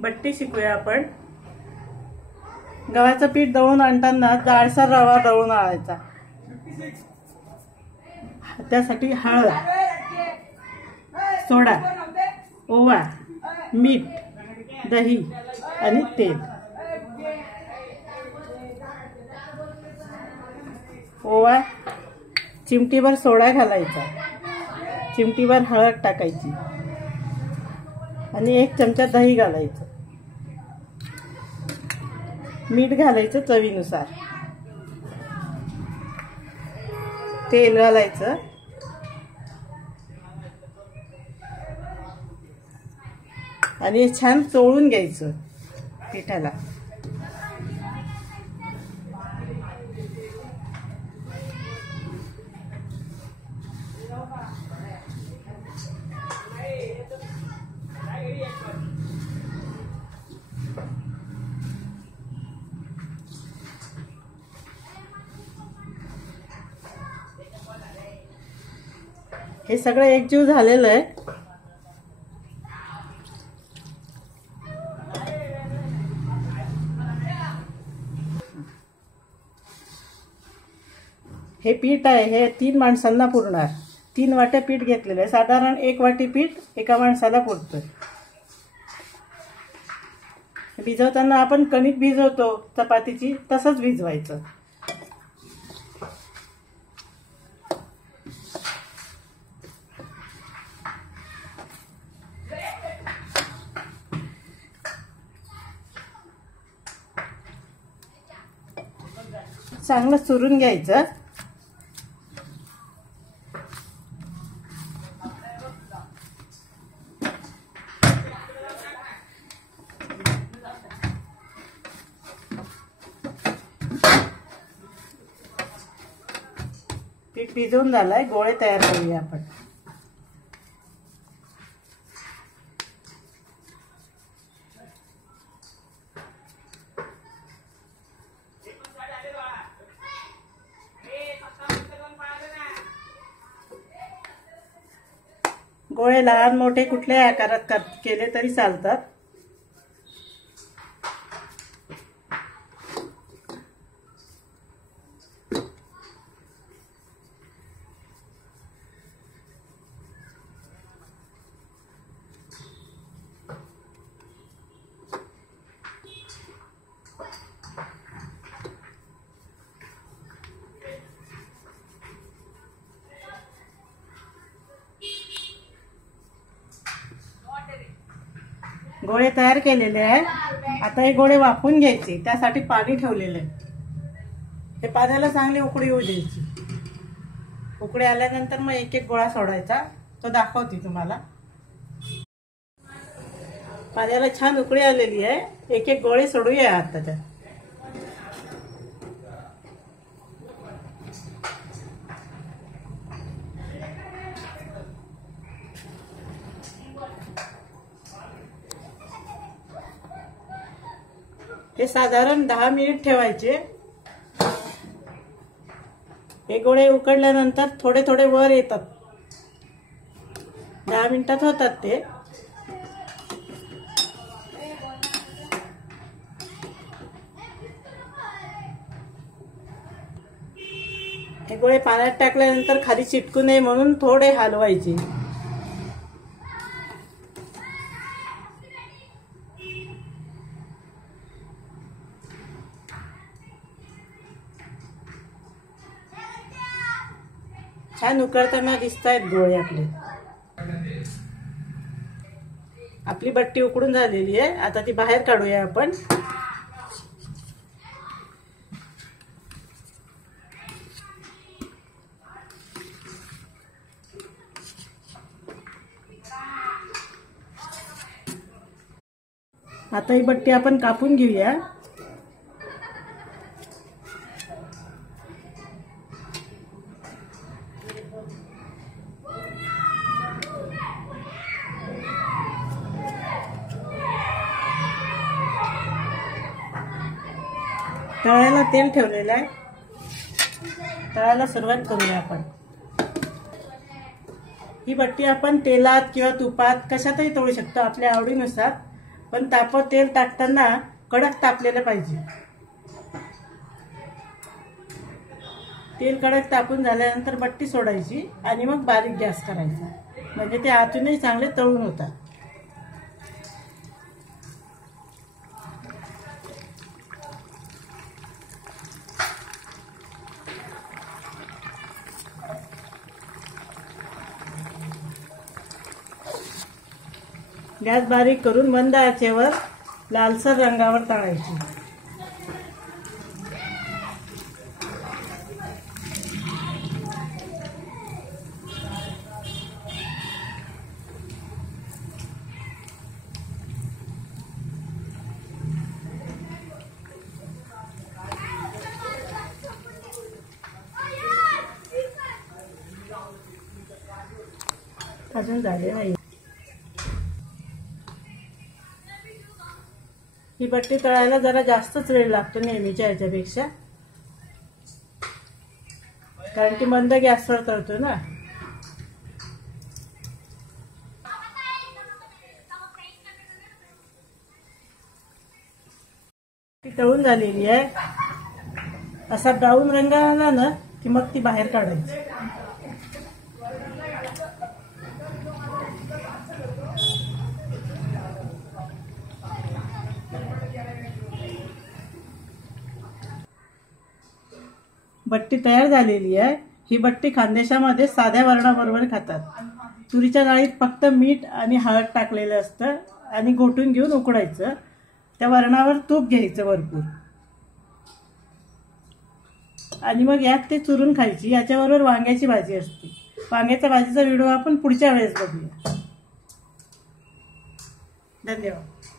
बट्टी शिकूया आपण। गव्हाचं पीठ दळून आणताना जाडसर रवा दळून आणायचा। त्यासाठी हळद, सोडा, ओवा, मीठ, दही आणि तेल। ओवा, चिमटीभर सोडा घालायचा, चिमटीभर हळद टाकायची आणि 1 चमचा दही घालायचं। मीठ घालायचं चवीनुसार, तेल घालायचं आणि छान चोळून घ्यायचं पिठाला। हे सगळं एकजीव झालेलं आहे। हे पीठ आहे, हे 3 माणसांना पुरणार। 3 वाट्या पीठ घेतलेलं आहे। साधारण 1 वाटी पीठ एका माणसाला पुरतं। भिजवताना आपण कणिक भिजवतो चपातीची, तसंच भिजवायचं। चांगलं चुरून घ्यायचं। पीठ भिजवून झालंय, गोळे तयार करूया आपण। गोळे लहान मोठे कुठल्याही आकारात केले तरी चालतात। गोळे तयार केलेले आहे। आता हे गोळे वाफवून घ्यायचे, त्यासाठी पाणी ठेवलेलं आहे। हे पाण्याला चांगली उकळी येऊ द्यायची। उकळी आल्यानंतर मग एक एक गोळा सोडायचा, तो दाखवते तुम्हाला। पाण्याला छान उकळी आलेली आहे, एक एक गोळे सोडूया आता त्यात। हे साधारण 10 मिनिट ठेवायचे। हे गोळे उकडल्यानंतर थोडे थोडे वर येतात। 10 मिनिटात होतात ते। हे गोळे पाण्यात टाकल्यानंतर खाली चिटकू नये म्हणून थोडे हलवायचे। छान उकडताना दिसतायत गोळे आपले। आपली बट्टी उकडून झालेली आहे, आता ती बाहेर काढूया आपण। आता ही बट्टी आपण कापून घेऊया। तळायला तेल ठेवलेलं आहे, तळायला सुरुवात करूया आपण। ही बट्टी आपण तेलात किंवा तुपात कशातही तळू शकतो आपल्या आवडीनुसार। पण तेल टाकताना कडक तापलेलं पाहिजे. तेल कडक तापून झाल्यानंतर बट्टी सोडायची आणि मग बारीक गॅस करायचा, म्हणजे ते आतूनही चांगले तळून होतात. गॅस बारीक करून मंद आचेवर लालसर रंगावर तळायची. अजून झाले नाही. ही बट्टी तळायला जरा जास्तच वेळ लागतो नेहमीच्या ह्याच्यापेक्षा, कारण की मंद गॅसवर तळतो ना. ती तळून झालेली आहे. असा ब्राऊन रंग आला ना की मग ती बाहेर काढायची. बट्टी तयार झालेली आहे. ही बट्टी खानदेशामध्ये साध्या वरणाबरोबर खातात. तुरीच्या डाळीत फक्त मीठ आणि हळद टाकलेलं असतं आणि घोटून घेऊन उकडायचं. त्या वरणावर तूप घ्यायचं भरपूर आणि मग यात ते चुरून खायची. याच्याबरोबर वांग्याची भाजी असते. वांग्याच्या भाजीचा व्हिडिओ आपण पुढच्या वेळेस बघूया. धन्यवाद.